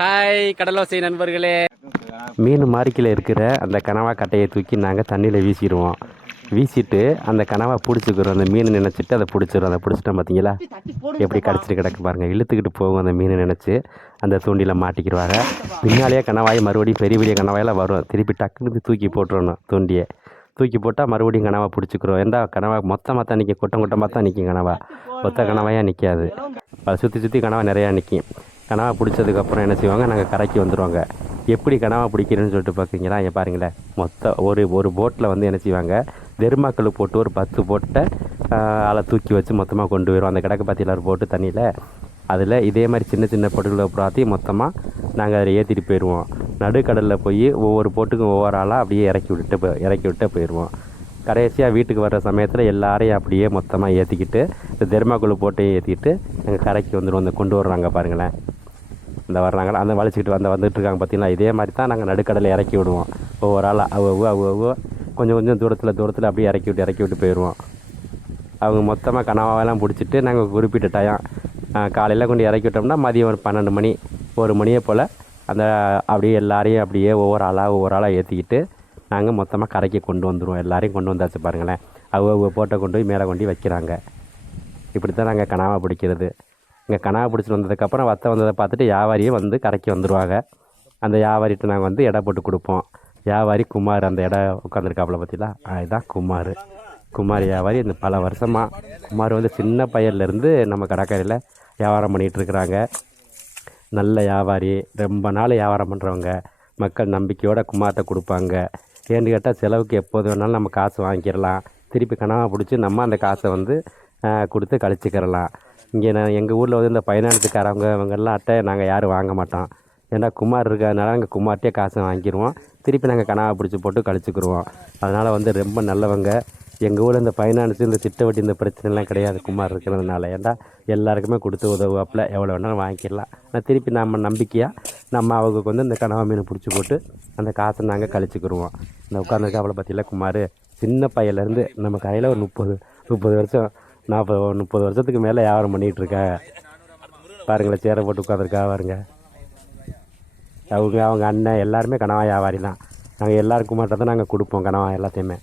Hi கடலோசை நண்பர்களே. மீன் மாறிக்கையில் இருக்கிற அந்த கனவா கட்டையை தூக்கி நாங்கள் தண்ணியில் வீசிடுவோம். வீசிட்டு அந்த கனவா பிடிச்சிக்கிறோம். அந்த மீன் நினச்சிட்டு அதை பிடிச்சிரும் அதை பிடிச்சிட்டோம் பார்த்தீங்களா எப்படி கடிச்சிட்டு கிடக்கு பாருங்கள் இழுத்துக்கிட்டு போகும் அந்த மீன் நினச்சி அந்த தூண்டியில் மாட்டிக்கிடுவாங்க. பின்னாலேயே கனவாய் மறுபடியும் பெரிய பெரிய கனவாயெல்லாம் வரும். திருப்பி டக்குன்னு தூக்கி போட்டுறணும் தூண்டியை. தூக்கி போட்டால் மறுபடியும் கனவா பிடிச்சிக்கிறோம். எந்த கனவா மொத்தமாக தான் நிற்கும் குட்டம் குட்டமாக தான் நிற்கும் கனவா. மொத்த கனவாயாக நிற்காது அதை சுற்றி சுற்றி கனவா நிறையா நிற்கும் கனவா பிடிச்சதுக்கப்புறம் என்ன செய்வாங்க? நாங்கள் கரைக்கு வந்துடுவாங்க எப்படி கனவா பிடிக்கிறேன்னு சொல்லிட்டு பார்த்தீங்கன்னா இங்கே பாருங்களேன் மொத்த ஒரு ஒரு போட்டில் வந்து என்ன செய்வாங்க? வெறுமாக்கல் போட்டு ஒரு பத்து போட்டை அதை தூக்கி வச்சு மொத்தமாக கொண்டு போயிடும் அந்த கிடக்கு பார்த்தீங்களா போட்டு தண்ணியில். அதில் இதே மாதிரி சின்ன சின்ன பொருட்களை பிராத்தி மொத்தமாக நாங்கள் அதில் ஏற்றிட்டு போயிடுவோம் நடுக்கடலில் போய் ஒவ்வொரு போட்டுக்கும் ஒவ்வொரு ஆளாக அப்படியே இறக்கி விட்டுட்டு போய் இறக்கி விட்டு போயிடுவோம் கடைசியாக வீட்டுக்கு வர்ற சமயத்தில் எல்லாரையும் அப்படியே மொத்தமாக ஏற்றிக்கிட்டு இந்த தெர்மாக்குள் போட்டையும் ஏற்றிக்கிட்டு எங்கள் கரைக்கு வந்துடுவோம் அந்த கொண்டு வர்றாங்க பாருங்களேன். இந்த வர்றாங்களா அந்த வலிச்சிக்கிட்டு வந்து வந்துட்டு இருக்காங்க பார்த்தீங்கன்னா இதே மாதிரி தான் நாங்கள் நடுக்கடலை இறக்கி விடுவோம். ஒவ்வொரு ஆளாக அவ்வளோ அவ்வளோ கொஞ்சம் கொஞ்சம் தூரத்தில் தூரத்தில் அப்படியே இறக்கி விட்டு இறக்கி விட்டு போயிடுவோம் அவங்க மொத்தமாக கனவாவெல்லாம் பிடிச்சிட்டு நாங்கள் குறிப்பிட்ட டயம் காலையில் கொண்டு இறக்கி விட்டோம்னா மதியம் ஒரு பன்னெண்டு மணி ஒரு மணியை போல் அந்த அப்படியே எல்லாரையும் அப்படியே ஒவ்வொரு ஆளாக ஒவ்வொரு ஆளாக ஏற்றிக்கிட்டு நாங்கள் மொத்தமாக கரைக்கு கொண்டு வந்துடுவோம் எல்லாரையும் கொண்டு வந்தாச்சு பாருங்களேன். அவங்க போட்டை கொண்டு போய் மேலே கொண்டு வைக்கிறாங்க. இப்படி தான் நாங்கள் கனவாக பிடிக்கிறது. இங்கே கனவா பிடிச்சிட்டு வந்ததுக்கப்புறம் வத்தை வந்ததை பார்த்துட்டு வியாபாரியும் வந்து கடைக்கு வந்துடுவாங்க அந்த வியாபாரிகிட்ட நாங்கள் வந்து எடை போட்டு கொடுப்போம். வியாபாரி குமார் அந்த இடம் உட்காந்துருக்காப்புல பார்த்தீங்களா அதுதான் குமார். குமார் வியாபாரி இந்த பல வருஷமாக குமார் வந்து சின்ன பையன்லேருந்து நம்ம கடற்கரையில் வியாபாரம் பண்ணிகிட்டு இருக்கிறாங்க. நல்ல வியாபாரி ரொம்ப நாள் வியாபாரம் பண்ணுறவங்க மக்கள் நம்பிக்கையோட குமார்கிட்ட கொடுப்பாங்க. ஏன்னு கேட்டால் செலவுக்கு எப்போது வேணாலும் நம்ம காசு வாங்கிக்கிறலாம் திருப்பி கனவாக பிடிச்சி நம்ம அந்த காசை வந்து கொடுத்து கழிச்சிக்கிறலாம். இங்கே நான் எங்கள் ஊரில் வந்து இந்த பயனாளத்துக்காரவங்க இவங்கெல்லாம் அட்டை நாங்கள் யாரும் வாங்க மாட்டோம். ஏன்னா குமார் இருக்கிறதுனால நாங்கள் குமார்ட்டே காசை வாங்கிடுவோம் திருப்பி நாங்கள் கனவை பிடிச்சி போட்டு கழிச்சுக்கிருவோம். அதனால் வந்து ரொம்ப நல்லவங்க. எங்கள் ஊரில் இந்த ஃபைனான்ஸு இந்த திட்ட வட்டி இந்த பிரச்சனைலாம் கிடையாது குமார் இருக்கிறதுனால. ஏன்னா எல்லாருக்குமே கொடுத்து உதவுவாப்பில். எவ்வளோ வேணாலும் வாங்கிக்கலாம். ஆனால் திருப்பி நம்ம நம்பிக்கையாக நம்ம அவங்களுக்கு வந்து இந்த கனவா மீன் பிடிச்சி போட்டு அந்த காசை நாங்கள் கழிச்சுக்கிருவோம். இந்த உட்காந்துருக்காப்புல பார்த்தீங்களா குமார்? சின்ன பையலேருந்து நம்ம கடையில் ஒரு முப்பது முப்பது வருஷம் நாற்பது முப்பது வருஷத்துக்கு மேலே வியாபாரம் பண்ணிகிட்டு இருக்காங்க பாருங்களேன் சேரை போட்டு உட்காந்துருக்கா பாருங்க. அவங்க அவங்க அண்ணன் எல்லாருமே கனவா வியாபாரி தான். நாங்கள் எல்லாருக்கும் மட்டும் தான் நாங்கள் கொடுப்போம் கனவா எல்லாத்தையுமே.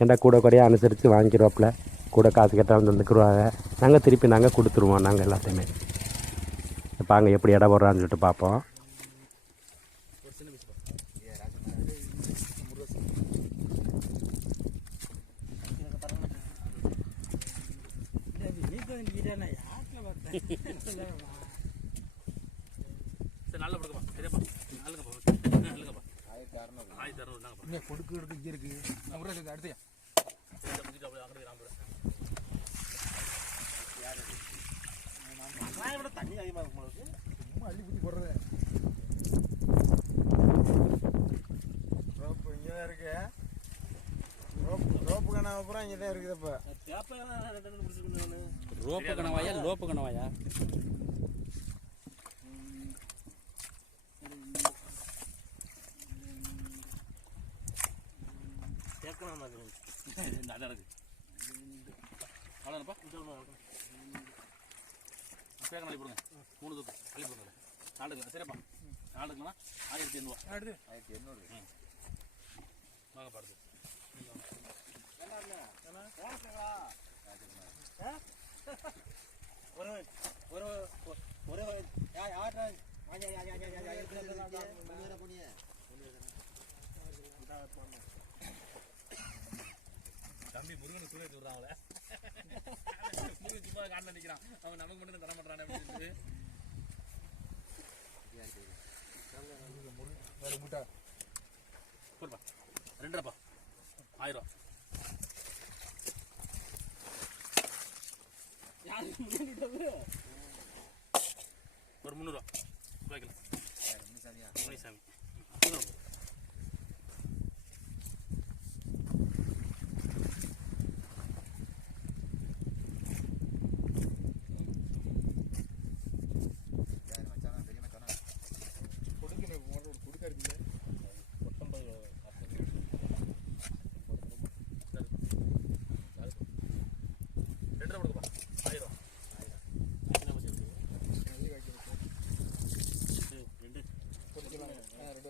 ஏன்னா கூட குறையாக அனுசரித்து வாங்கிடுவாப்புல கூட காசு கேட்டாலும் தந்துக்குருவாங்க நாங்கள் திருப்பி நாங்கள் கொடுத்துருவோம் நாங்கள் எல்லாத்தையுமே. இப்போ அங்கே எப்படி இடம் போடுறான்னு சொல்லிட்டு பார்ப்போம். சரி நல்ல கொடுக்கப்பா சரியாப்பா நல்லங்கப்பா நல்லங்கப்பா ஆயிரத்தி அறநூறு நாங்கப்பா கொடுக்கிறது இங்கே இருக்கு. நம்ம கூட இருக்கு அடுத்து சும்மா அள்ளி ஊற்றி போடுறது. ரோப்பு இங்கே தான் இருக்கு. ரோப்பு ரோப்பு கணக்கு அப்புறம் இங்கே தான் இருக்குது இப்போ ரோப்பு கணவாயா லோப்பு கணவாயா? அவ்வளோப்பா பேக்க நாளை போடுங்க. மூணு தூக்கு. அள்ளி போடுங்க நாலுக்கு சரிப்பா. நாலுக்குனா ஆயிரத்தி எண்ணூறு ஆயிரத்தி எண்ணூறு வாங்க தம்பி முருகன் சூரியத்து விடுறாங்களே முருகன் சும்மா காண நிற்கிறான் அவன் நமக்கு மட்டும் தர மாட்டானே அப்படின்னு ரெண்டுப்பா ஆயிரம் ஒரு முந்நூறுவா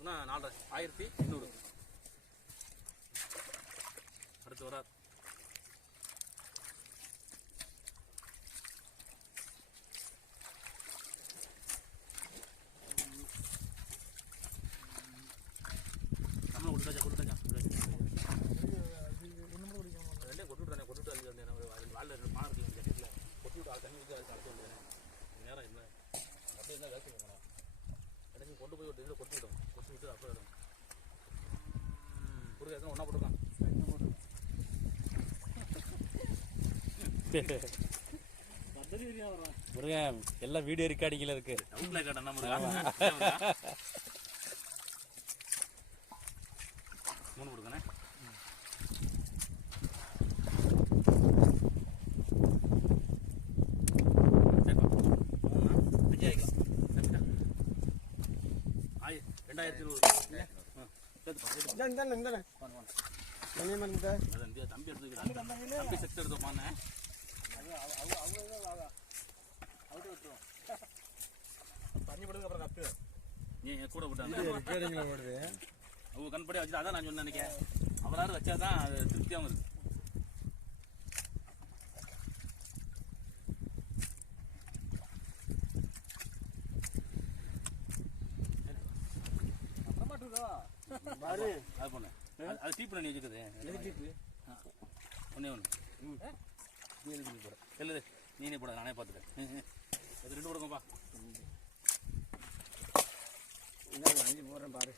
மூணு நாலரை ஆயிரத்தி எண்ணூறு அடுத்து வராது நம்மளும் கொடுத்தாச்சா கொடுத்தாச்சா ரெண்டே கொட்டு விட்டானே கொட்டு விட்டு அள்ளி வந்தேன் அதில் வாழில் ரெண்டு பானை இருக்கு கேட்டில் கொட்டு விட்டு அது தண்ணி ஊற்றி அதுக்கு அடுத்து வந்தேன் நேரம் இல்லை அப்படியே இருந்தால் வேஸ்ட் பண்ணணும் எனக்கு கொண்டு போய் ஒரு இதில் கொட்டி விடும் கொட்டி விட்டு அப்புறம் விடும் கொடுக்க ஒன்றா போட்டுருக்கான் முருகன் எல்லாம் வீடியோ ரெக்கார்டிங்கில் இருக்கு. மூணு கொடுக்கணே ரெண்டாயிரத்தி நூறு தம்பி எடுத்துக்கிறான் தம்பி செட் எடுத்து போனேன் தண்ணி போடுங்க அப்புறம் கப்பு நீ என் கூட விட்டாங்க ஓடுது அவங்க கண்படி வச்சுட்டு அதான் நான் சொன்னேன் நினைக்கிறேன் அவராரு வச்சாதான் அது திருப்தியாகவும் இருக்கு பாரு. அது பண்ணு அது- டீப் பண்ணி வச்சுக்குது. ஒன்னே ஒன்று நீ போட? இல்லை நீனே போட நானே பார்த்துட்டேன் அது ரெண்டு கொடுங்கப்பா இந்தாங்க அஞ்சு போடுறேன் பாரு.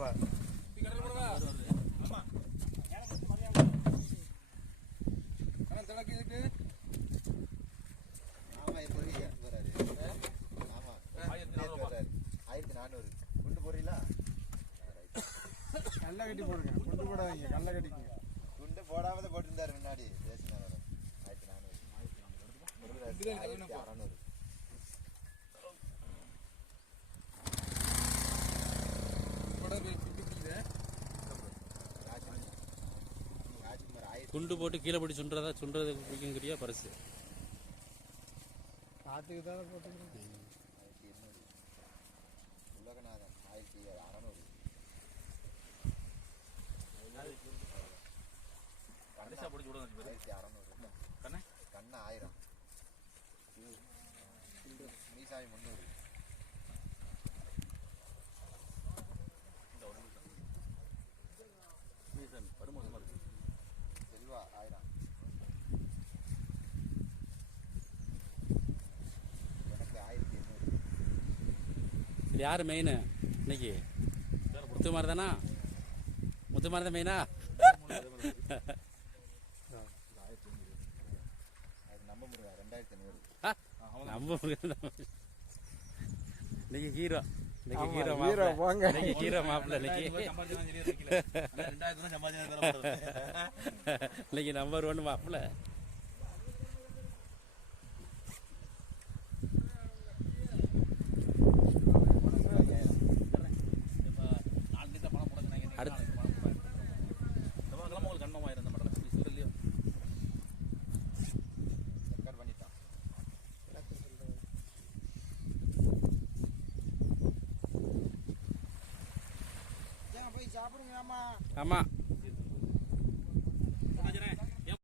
அது போட்டுடலாம்ப்பா கல்ல கட்டி போடுங்க கொண்டு போடாதீங்க கல்ல கட்டிக்கங்க குண்டு போடாம போட்டிருந்தாரு முன்னாடி பேசினாரு ஆயிரத்தி நானூறு ஆயிரத்தி நானூறு அறநூறு ராஜ்குமார் ஆயிரத்தி குண்டு போட்டு கீழே போட்டு சுண்டுறதா சுண்டுறது பிடிக்குங்கிறியா பரிசு காத்துக்கு தான் எண்ணூறு உலகநாதன் ஆயிரத்தி அறநூறு கடைசியாக பிடிச்சி விடுங்க ஆயிரத்தி அறநூறு கண்ணே கண்ணா ஆயிரம் மீசாமி முந்நூறு சாமி படுமோசமாக இருக்கு செல்வா ஆயிரம் எனக்கு ஆயிரத்தி எண்ணூறு இது யார் மெயின் இன்னைக்கு? முத்துமார் தானா முத்துமார் தான் மெயினா நம்ப முடியல ரெண்டாயிரத்தி ஐநூறு. முருகன் தான். இன்னைக்கு ஹீரோ. இன்னைக்கு ஹீரோ மாப்பிள்ள போங்க. இன்னைக்கு ஹீரோ மாப்பிள்ள இன்னைக்கு. இன்னைக்கு நம்பர் ஒன்று மாப்பிள்ள போய் சாப்பிடுங்க ஆமா ஆமாம்